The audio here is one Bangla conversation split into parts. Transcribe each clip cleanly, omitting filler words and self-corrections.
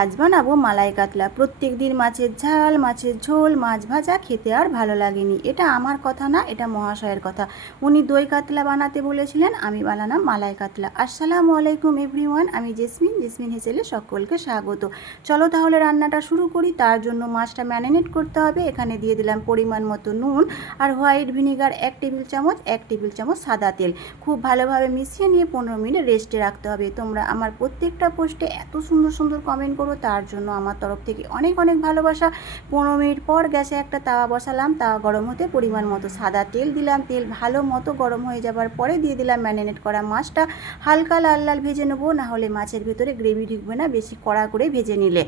আজ বানাবো মালাই কাতলা। প্রত্যেক দিন মাছের ঝাল, মাছের ঝোল, মাছ ভাজা খেতে আর ভালো লাগেনি। এটা আমার কথা না, এটা মহাশয়ের কথা। উনি দই কাতলা বানাতে বলেছিলেন, আমি বানালাম মালাই কাতলা। আসসালামু আলাইকুম এভরিওয়ান, আমি জেসমিন হেসেলে সকলকে স্বাগত। চলো তাহলে রান্নাটা শুরু করি। তার জন্য মাছটা ম্যারিনেট করতে হবে। এখানে দিয়ে দিলাম পরিমাণ মতো নুন আর হোয়াইট ভিনিগার 1 টেবিল চামচ, 1 টেবিল চামচ সাদা তেল। খুব ভালোভাবে মিশিয়ে নিয়ে 15 মিনিট রেস্টে রাখতে হবে। তোমরা আমার প্রত্যেকটা পোস্টে এত সুন্দর সুন্দর কমেন্ট করো, তার জন্য আমার তরফ থেকে অনেক অনেক ভালোবাসা। 15 মিনিট পর গ্যাসে একটা তাওয়া বসালাম। তাওয়া গরম হতে পরিমাণ মতো সাদা তেল দিলাম। তেল ভালো মতো গরম হয়ে যাবার পরে দিয়ে দিলাম ম্যারিনেট করা মাছটা। হালকা লাল লাল ভেজে নেবো, না হলে মাছের ভেতরে গ্রেভি ঢুকবে না বেশি কড়া করে ভেজে নিলে।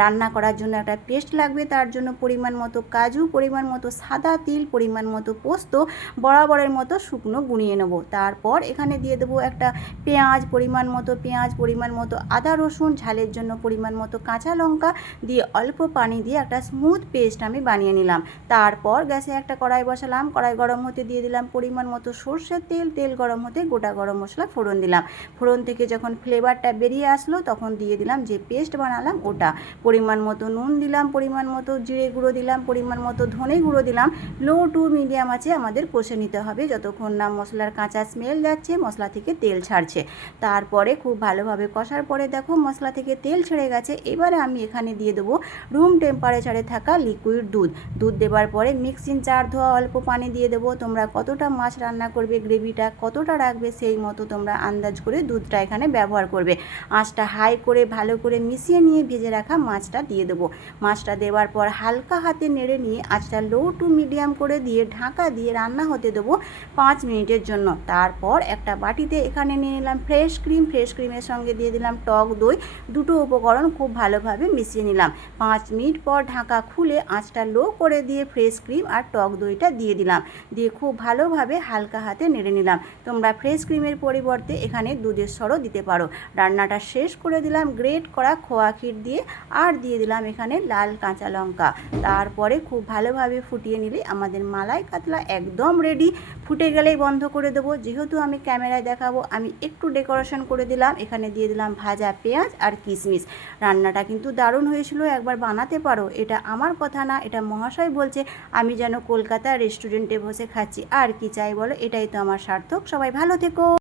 রান্না করার জন্য একটা পেস্ট লাগবে, তার জন্য পরিমাণ মতো কাজু, পরিমাণ মতো সাদা তিল, পরিমাণ মতো পোস্ত বরাবরের মতো শুকনো গুঁড়িয়ে নেবো। তারপর এখানে দিয়ে দেবো একটা পেঁয়াজ, পরিমাণ মতো আদা রসুন, ঝালের জন্য পরিমাণ মতো কাঁচা লঙ্কা দিয়ে অল্প পানি দিয়ে একটা স্মুথ পেস্ট আমি বানিয়ে নিলাম। তারপর গ্যাসে একটা কড়াই বসালাম। কড়াই গরম হতে দিয়ে দিলাম পরিমাণ মতো সর্ষের তেল। তেল গরম হতে গোটা গরম মশলা ফোড়ন দিলাম। ফোড়ন থেকে যখন ফ্লেভারটা বেরিয়ে আসলো তখন দিয়ে দিলাম যে পেস্ট বানালাম ওটা। পরিমাণ মতো নুন দিলাম, পরিমাণ মতো জিরে গুঁড়ো দিলাম, পরিমাণ মতো ধনে গুঁড়ো দিলাম। লো টু মিডিয়াম আছে আমাদের কষে নিতে হবে যতক্ষণ না মশলার কাঁচা স্মেল যাচ্ছে, মশলা থেকে তেল ছাড়ছে। তারপরে খুব ভালোভাবে কষার পরে দেখো মশলা থেকে তেল ছেড়ে গেছে। এবারে আমি এখানে দিয়ে দেবো রুম টেম্পারেচারে থাকা লিকুইড দুধ দেওয়ার পরে মিক্সিং জার ধোয়া অল্প পানি দিয়ে দেবো। তোমরা কতটা মাছ রান্না করবে, গ্রেভিটা কতটা রাখবে, সেই মতো তোমরা আন্দাজ করে দুধটা এখানে ব্যবহার করবে। আঁচটা হাই করে ভালো করে মিশিয়ে নিয়ে ভেজে রাখা মাছটা দিয়ে দেবো। মাছটা দেওয়ার পর হালকা হাতে নেড়ে নিয়ে আঁচটা লো টু মিডিয়াম করে দিয়ে ঢাকা দিয়ে রান্না হতে দেবো 5 মিনিটের জন্য। তারপর একটা বাটিতে এখানে নিয়ে নিলাম ফ্রেশ ক্রিমের সঙ্গে দিয়ে দিলাম টক দই। দুটো উপকরণ খুব ভালোভাবে মিশিয়ে নিলাম। 5 মিনিট পর ঢাকা খুলে আঁচটা লো করে দিয়ে ফ্রেশ ক্রিম আর টক দইটা দিয়ে দিলাম। দিয়ে খুব ভালোভাবে হালকা হাতে নেড়ে নিলাম। তোমরা ফ্রেশ ক্রিমের পরিবর্তে এখানে দুধের সরও দিতে পারো। রান্নাটা শেষ করে দিলাম গ্রেট করা খোয়া ক্ষীর দিয়ে, আর দিয়ে দিলাম এখানে লাল কাঁচা লঙ্কা। তারপরে খুব ভালোভাবে ফুটিয়ে নিলে আমাদের মালাই কাতলা একদম রেডি। ফুটে গেলেই বন্ধ করে দেবো। যেহেতু আমি ক্যামেরায় দেখাবো, আমি একটু ডেকোরেশন করে দিলাম। এখানে দিয়ে দিলাম ভাজা পেঁয়াজ আর কিশমিশ। রান্নাটা কিন্তু দারুণ হয়েছিল, একবার বানাতে পারো। এটা আমার কথা না, এটা মহাশয় বলছে। আমি যেন কলকাতার রেস্টুরেন্টে বসে খাচ্ছি। আর কি চাই বলো, এটাই তো আমার সার্থক। সবাই ভালো থেকো।